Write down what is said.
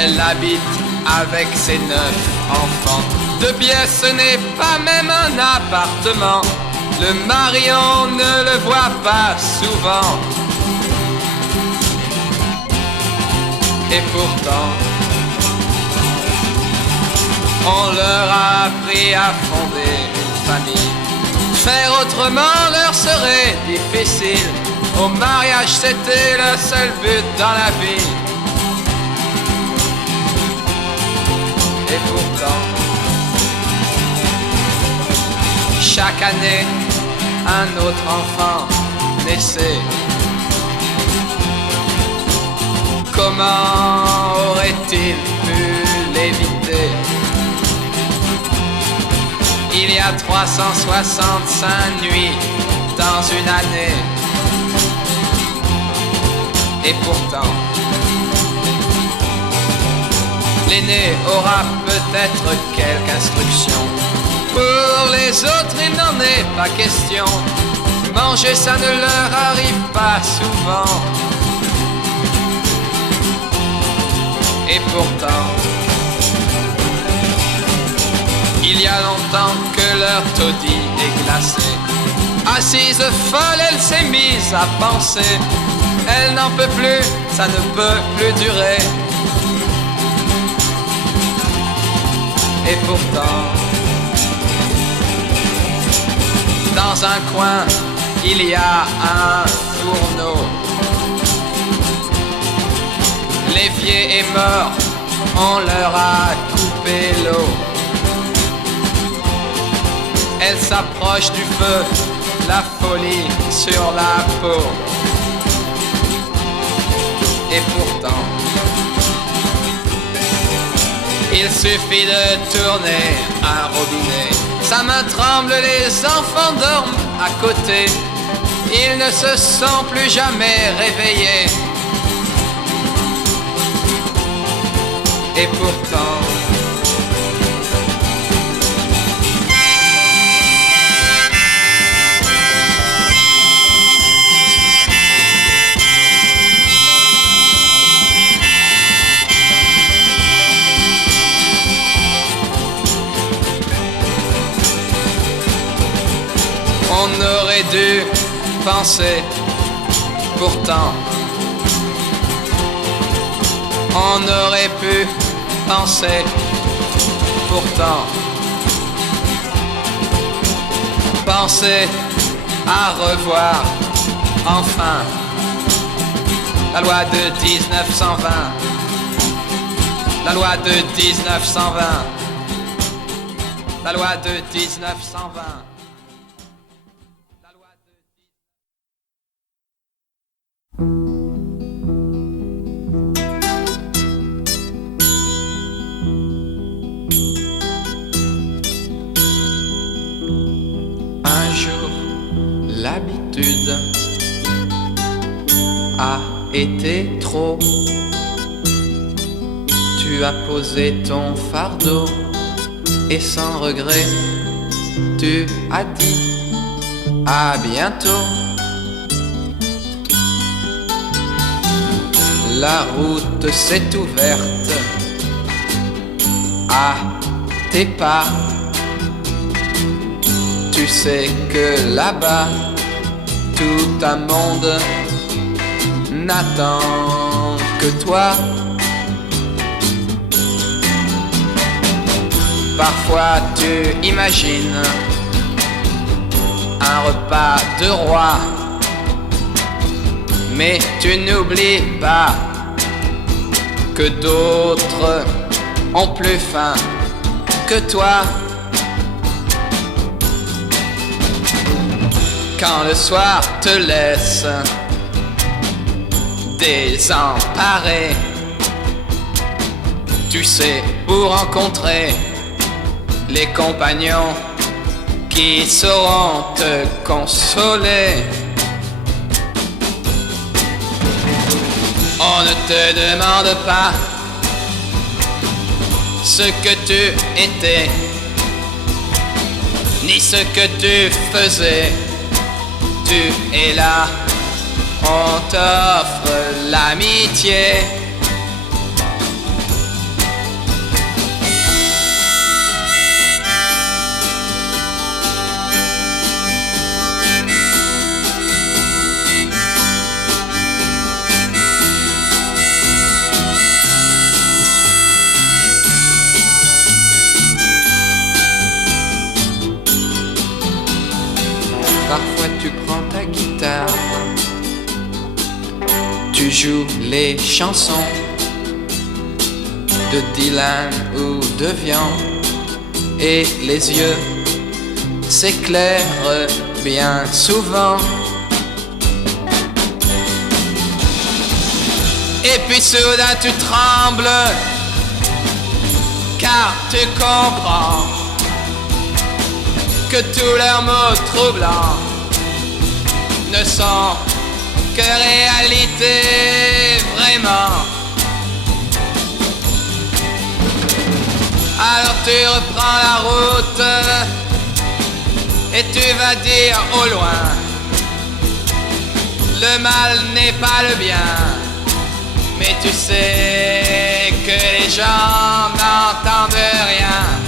Elle habite avec ses 9 enfants. 2 pièces, ce n'est pas même un appartement. Le mari, on ne le voit pas souvent. Et pourtant, on leur a appris à fonder une famille. Faire autrement leur serait difficile. Au mariage, c'était le seul but dans la vie. Et pourtant, chaque année, un autre enfant naissait. Comment aurait-il pu l'éviter? Il y a 365 nuits dans une année. Et pourtant, l'aîné aura peut-être quelques instructions. Pour les autres, il n'en est pas question. Manger, ça ne leur arrive pas souvent. Et pourtant, il y a longtemps que leur taudis est glacé. Assise folle, elle s'est mise à penser. Elle n'en peut plus, ça ne peut plus durer. Et pourtant, dans un coin, il y a un fourneau. L'évier est mort, on leur a coupé l'eau. Elle s'approche du feu, la folie sur la peau. Et pourtant, il suffit de tourner un robinet. Sa main tremble, les enfants dorment à côté. Ils ne se sont plus jamais réveillés. Et pourtant, on aurait dû penser, pourtant, on aurait pu penser, pourtant, penser à revoir, enfin, la loi de 1920, la loi de 1920, la loi de 1920. Un jour, l'habitude a été trop. Tu as posé ton fardeau et sans regret, tu as dit à bientôt. La route s'est ouverte à tes pas. Tu sais que là-bas, tout un monde n'attend que toi. Parfois tu imagines un repas de roi, mais tu n'oublies pas que d'autres ont plus faim que toi. Quand le soir te laisse désemparé, tu sais où rencontrer les compagnons qui sauront te consoler. On ne te demande pas ce que tu étais, ni ce que tu faisais. Tu es là, on t'offre l'amitié. tu joues les chansons de Dylan ou de Vian, et les yeux s'éclairent bien souvent. Et puis soudain tu trembles, car tu comprends que tous leurs mots troublants ne sont que réalité vraiment. Alors tu reprends la route et tu vas dire au loin, le mal n'est pas le bien, mais tu sais que les gens n'entendent rien.